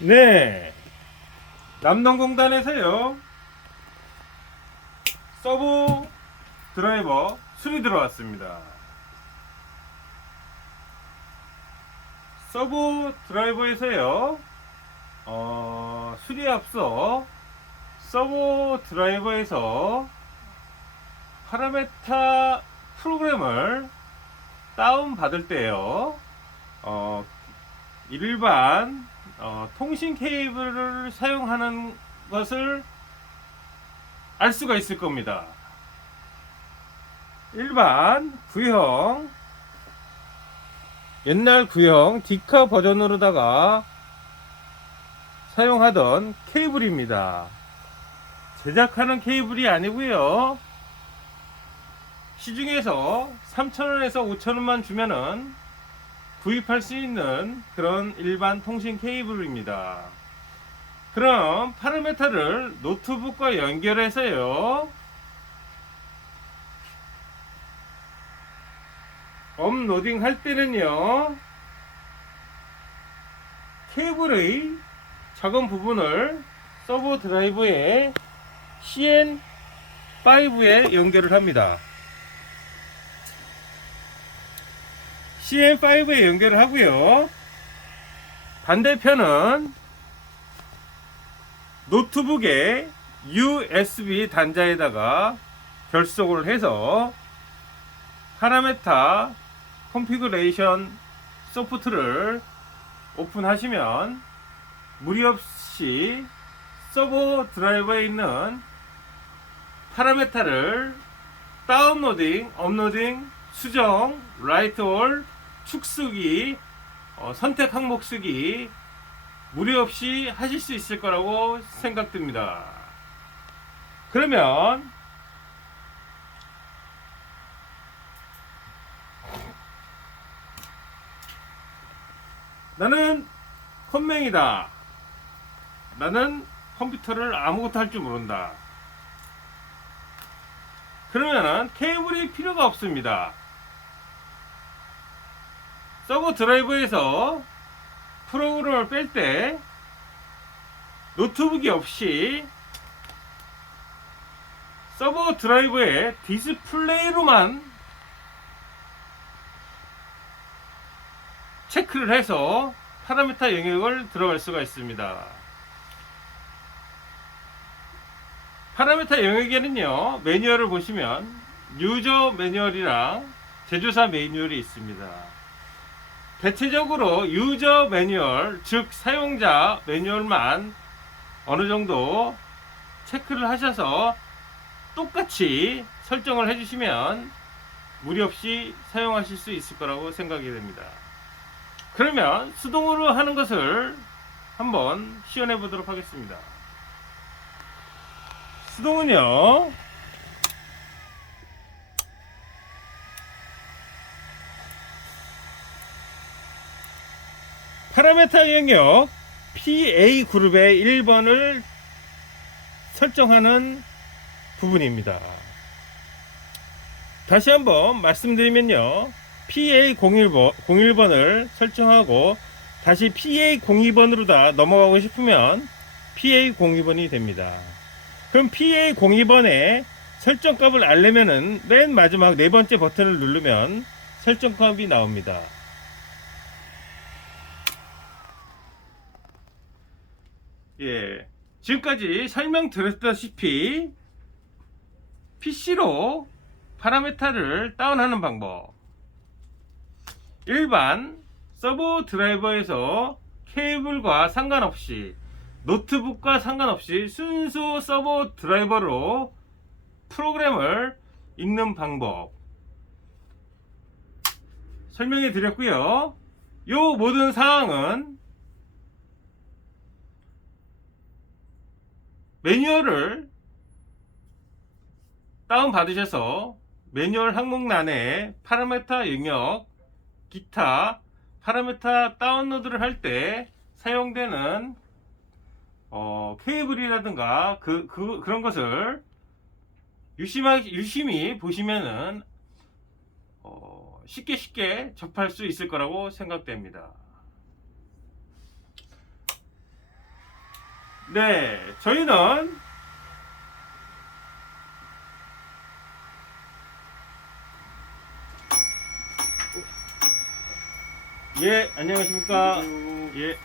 네, 남동공단에서요 서브 드라이버 수리 들어왔습니다. 서브 드라이버에서요 수리에 앞서 서브 드라이버에서 파라메타 프로그램을 다운 받을 때요 일반 통신 케이블을 사용하는 것을 알 수가 있을 겁니다. 일반 구형, 옛날 구형 디카 버전으로다가 사용하던 케이블입니다. 제작하는 케이블이 아니고요, 시중에서 3,000원에서 5,000원만 주면은 구입할 수 있는 그런 일반 통신 케이블입니다. 그럼 파라메타를 노트북과 연결해서요 업로딩 할 때는요 케이블의 작은 부분을 서버 드라이브에 CN5에 연결을 합니다. CN5에 연결을 하고요, 반대편은 노트북의 USB 단자에다가 결속을 해서 파라메타 컨피그레이션 소프트를 오픈하시면 무리 없이 서버 드라이버에 있는 파라메타를 다운로딩, 업로딩, 수정, 라이트 올, 축쓰기, 선택 항목 쓰기 무리 없이 하실 수 있을 거라고 생각됩니다. 그러면 나는 컴맹이다, 나는 컴퓨터를 아무것도 할 줄 모른다, 그러면은 케이블이 필요가 없습니다. 서버 드라이브에서 프로그램을 뺄 때 노트북이 없이 서버 드라이브의 디스플레이로만 체크를 해서 파라미터 영역을 들어갈 수가 있습니다. 파라미터 영역에는요 매뉴얼을 보시면 유저 매뉴얼이랑 제조사 매뉴얼이 있습니다. 대체적으로 유저 매뉴얼, 즉 사용자 매뉴얼만 어느 정도 체크를 하셔서 똑같이 설정을 해주시면 무리 없이 사용하실 수 있을 거라고 생각이 됩니다. 그러면 수동으로 하는 것을 한번 시연해 보도록 하겠습니다. 수동은요 파라메타 영역 PA 그룹의 1번을 설정하는 부분입니다. 다시 한번 말씀드리면요, PA01번을 설정하고 다시 PA02번으로 다 넘어가고 싶으면 PA02번이 됩니다. 그럼 PA02번에 설정값을 알려면은 맨 마지막 네 번째 버튼을 누르면 설정값이 나옵니다. 예, 지금까지 설명드렸다시피 PC로 파라메타를 다운하는 방법, 일반 서버 드라이버에서 케이블과 상관없이, 노트북과 상관없이 순수 서버 드라이버로 프로그램을 읽는 방법 설명해 드렸고요. 요 모든 사항은 매뉴얼을 다운 받으셔서 매뉴얼 항목란에 파라메타 영역, 기타 파라메타 다운로드를 할 때 사용되는 케이블이라든가 그런 것을 유심히 보시면은 쉽게 접할 수 있을 거라고 생각됩니다. 네, 저희는 예, 안녕하십니까. 예.